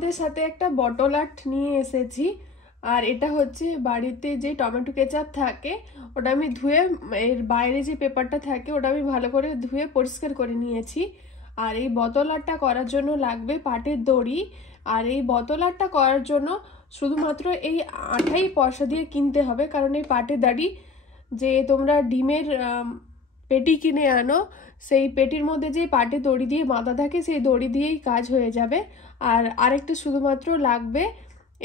তোমাদের সাথে একটা বটল আর্ট নিয়ে এসেছি। আর এটা হচ্ছে বাড়িতে যে টমেটো কেচাপ থাকে ওটা আমি ধুয়ে, এর বাইরে যে পেপারটা থাকে ওটা আমি ভালো করে ধুয়ে পরিষ্কার করে নিয়েছি। আর এই বোতল আর্টটা করার জন্য লাগবে পাটের দড়ি। আর এই বোতল আর্টটা করার জন্য শুধুমাত্র এই আঠাই পয়সা দিয়ে কিনতে হবে, কারণ এই পাটের দাড়ি যে তোমরা ডিমের পেটি কিনে আনো সেই পেটির মধ্যে যে পাটের দড়ি দিয়ে বাঁধা থাকে সেই দড়ি দিয়েই কাজ হয়ে যাবে। আর আরেকটা শুধুমাত্র লাগবে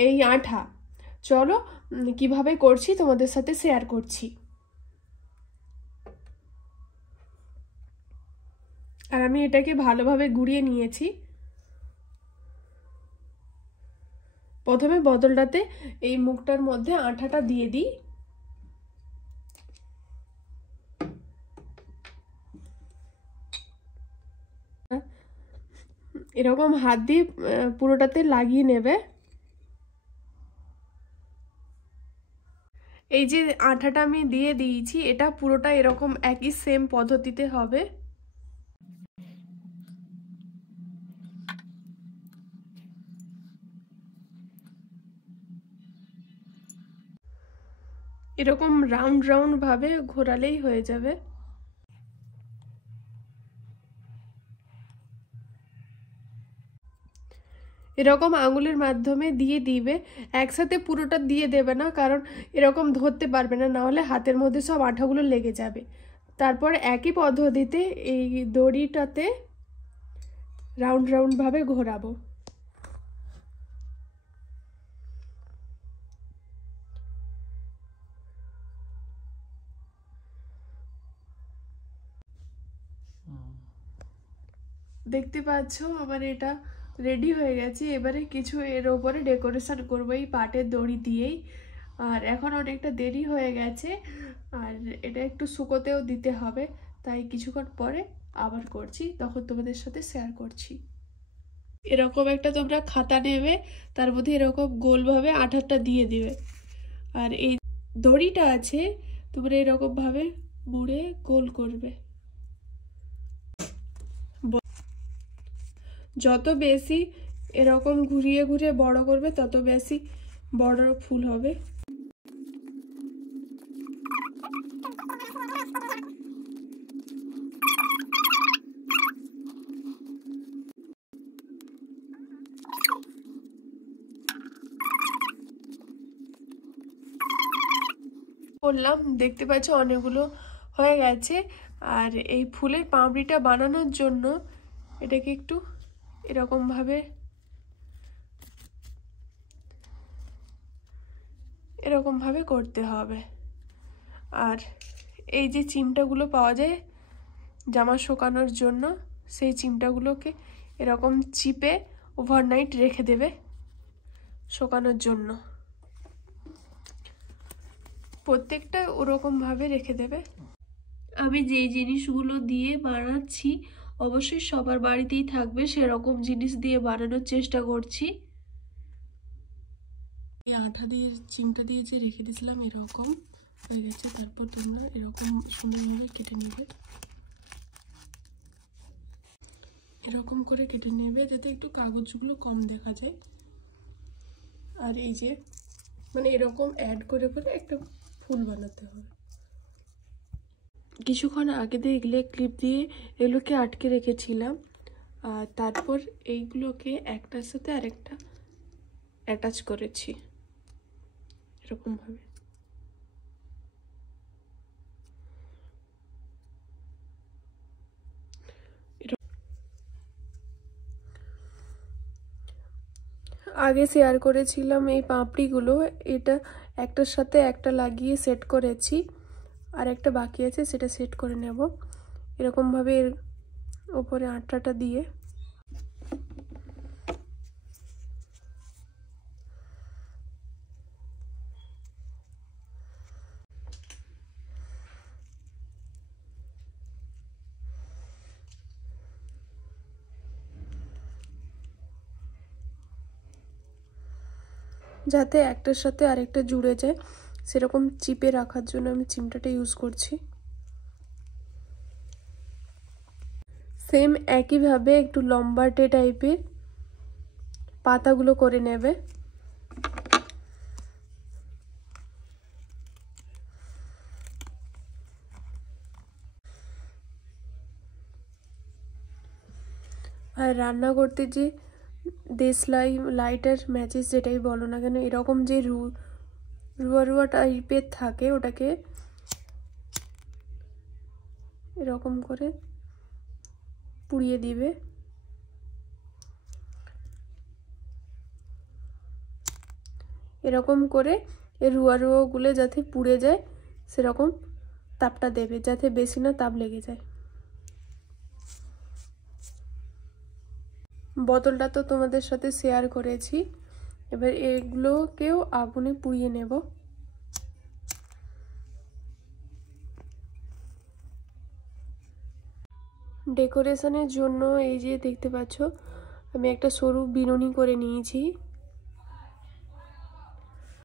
এই আঠা। চলো কিভাবে করছি তোমাদের সাথে শেয়ার করছি। আর আমি এটাকে ভালোভাবে গুঁড়িয়ে নিয়েছি। প্রথমে বোতলটাতে এই মুখটার মধ্যে আঠাটা দিয়ে দিই। এরকম হাত দিয়ে পুরোটাতে লাগিয়ে নেবে। এই যে আঠাটা আমি দিয়ে দিয়েছি এটা পুরোটা এরকম একই সেম পদ্ধতিতে হবে। এরকম রাউন্ড রাউন্ড ভাবে ঘোরালেই হয়ে যাবে। এরকম আঙুলের মাধ্যমে দিয়ে দিবে, একসাথে পুরোটা দিয়ে দেবে না, কারণ এরকম ধরতে পারবে না, নাহলে হাতের মধ্যে সব আঠাগুলো লেগে যাবে। তারপর একই পদ্ধতিতে এই দড়িটাতে রাউন্ড রাউন্ড ভাবে ঘোরাবো। দেখতে পাচ্ছ আমার এটা রেডি হয়ে গেছে। এবারে কিছু এর ওপরে ডেকোরেশন করবো এই পাটের দড়ি দিয়েই। আর এখন অনেকটা দেরি হয়ে গেছে, আর এটা একটু শুকোতেও দিতে হবে, তাই কিছুক্ষণ পরে আবার করছি, তখন তোমাদের সাথে শেয়ার করছি। এরকম একটা তোমরা খাতা নেবে, তার মধ্যে এরকম গোলভাবে আঠাটা দিয়ে দিবে। আর এই দড়িটা আছে তোমরা এরকম ভাবে মুড়ে গোল করবে। যত বেশি এরকম ঘুরিয়ে ঘুরিয়ে বড় করবে তত বেশি বড় ফুল হবে। করলাম, দেখতে পাচ্ছ অনেকগুলো হয়ে গেছে। আর এই ফুলের পাপড়িটা বানানোর জন্য এটাকে একটু এরকম ভাবে করতে হবে। আর এই যে চিমটাগুলো পাওয়া যায় জামা শুকানোর জন্য, সেই চিমটাগুলোকে এরকম চিপে ওভারনাইট রেখে দেবে শুকানোর জন্য। প্রত্যেকটা ওরকম ভাবে রেখে দেবে। আমি যে জিনিসগুলো দিয়ে বানাচ্ছি অবশ্যই সবার বাড়িতেই থাকবে, সেরকম জিনিস দিয়ে বানানোর চেষ্টা করছি। এই আঠা দিয়ে চিমটা দিয়ে যে রেখে দিয়েছিলাম এরকম হয়ে গেছে। তারপর তোমরা এরকম সুন্দরভাবে কেটে নেবে, এরকম করে কেটে নেবে যাতে একটু কাগজগুলো কম দেখা যায়। আর এই যে মানে এরকম অ্যাড করে করে একটা ফুল বানাতে হবে। কিছুক্ষণ আগে দেখলে ক্লিপ দিয়ে এগুলোকে আটকে রেখেছিলাম, আর তারপর এইগুলোকে একটার সাথে আরেকটা অ্যাটাচ করেছি এরকমভাবে। আগে শেয়ার করেছিলাম এই পাপড়িগুলো, এটা একটার সাথে একটা লাগিয়ে সেট করেছি, আর একটা বাকি আছে সেটা সেট করে নেব এরকমভাবে এর উপরে আঠাটা দিয়ে। যাতে একটার সাথে আরেকটা জুড়ে যায় সেরকম চিপে রাখার জন্য আমি চিমটাটা ইউজ করছি। সেম একইভাবে একটু লম্বাটে টাইপের পাতাগুলো করে নেবে। আর রান্না করতে যে দেশলাই, লাইটার, ম্যাচিস যেটাই বলো না কেন, এরকম যে রুয়া রুয়া টাইপের থাকে ওটাকে এরকম করে পুড়িয়ে দিবে। এরকম করে এই রুয়া রুয়াগুলো যাতে পুড়ে যায় সেরকম তাপটা দেবে, যাতে বেশি না তাপ লেগে যায়। বোতলটা তো তোমাদের সাথে শেয়ার করেছি, এবার এগুলোকেও আগুনে পুড়িয়ে নেব। ডেকোরেশনের জন্য এই যে দেখতে পাচ্ছ আমি একটা সরু বিনুনি করে নিয়েছি।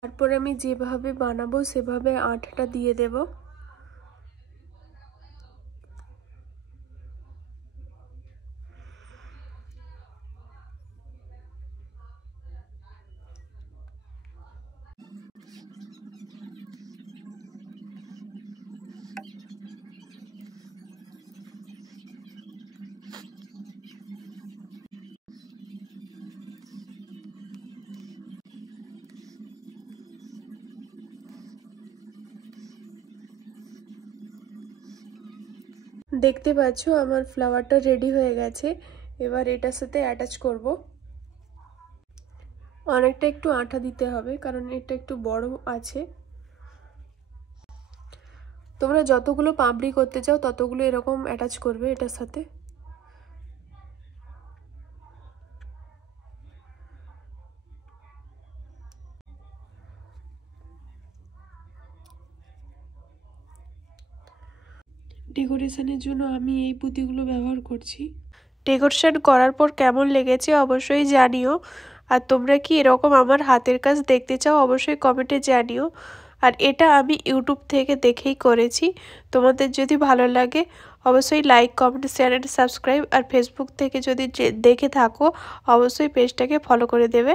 তারপর আমি যেভাবে বানাবো সেভাবে আঠাটা দিয়ে দেব। দেখতে পাচ্ছ আমার ফ্লাওয়ারটা রেডি হয়ে গেছে। এবার এটার সাথে অ্যাটাচ করব। অনেকটা একটু আঠা দিতে হবে কারণ এটা একটু বড় আছে। তোমরা যতগুলো পাপড়ি করতে চাও ততগুলো এরকম অ্যাটাচ করবে এটার সাথে। ডেকোরেশনের জন্য আমি এই পুঁতিগুলো ব্যবহার করছি। ডেকোরেশন করার পর কেমন লেগেছে অবশ্যই জানিও। আর তোমরা কি এরকম আমার হাতের কাজ দেখতে চাও অবশ্যই কমেন্টে জানিও। আর এটা আমি ইউটিউব থেকে দেখেই করেছি। তোমাদের যদি ভালো লাগে অবশ্যই like, comment, share and subscribe. আর ফেসবুক থেকে যদি দেখে থাকো অবশ্যই পেজটাকে ফলো করে দেবে।